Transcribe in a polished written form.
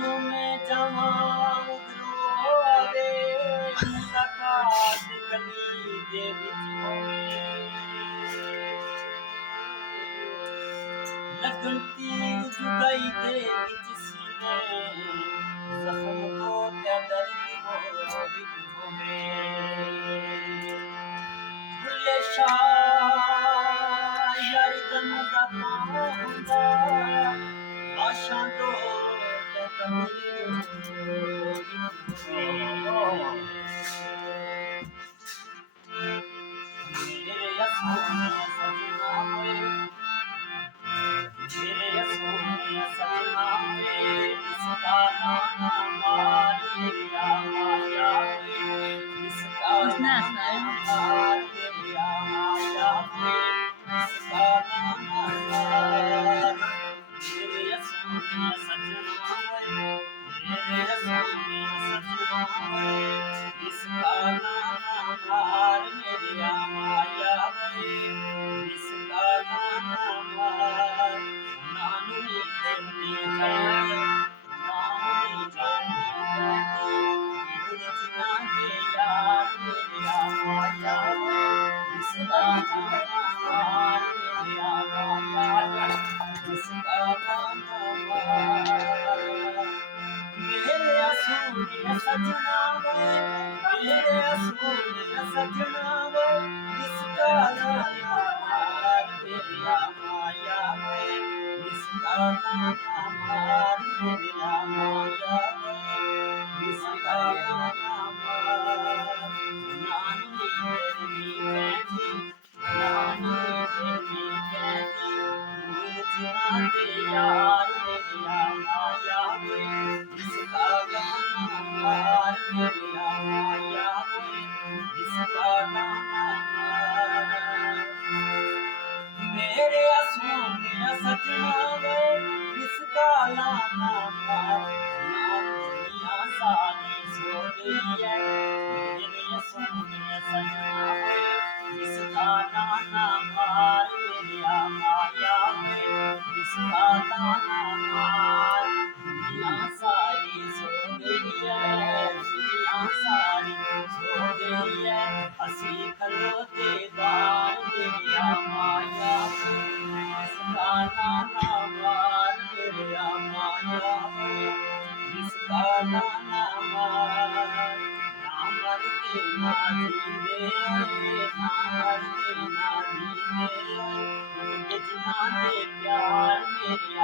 जिधरों में जावां उधरों आवे मुलाकात गली दे विच होवे लगन तीर जुदाई दे विच सीने जख्म तो ते दर्द होवे भुल्ले शाह यार जन दा हुंदा आशां तो ते मेरे असमां सजना होए मेरे सोनिया सजना होए इसका नाम मार मेरा माया होए इसका नाम मार मेरा माया होए इसका नाम मार मेरे सोनिया सजना होए मेरे सोनिया सजना होए इसका नाम मार मेरा माया होए इसका नाम मार नानी तेरी जाने नानी जाने मुझे जिना के यार मेरा माया इसका नाम मेरा माया इसका नाम मेरे सोनिया सजना वे मेरे सोनिया सजना वे इसका नाम मेरा माया इसका नाम मेरा माया इसका नाम नानी तेरी कहती नानी तेरी कहती भूल जाते यार मेरा माया इसका नाम मेरा माया इसका नाम मेरे सोनिया सजना वे इसका नाम नाम दुनिया सारी सो गई है मेरे सोनिया सजना वे इसका नाम मेरा माया इसका नाम दुनिया सारी सो गई है दुनिया सारी सो गई है हंसी खलोते बार मेरा माया इसका नाम मेरा माया इसका नाम ना मरते ना जीते ना मरते ना जीते उनके जिना दे प्यार मेरे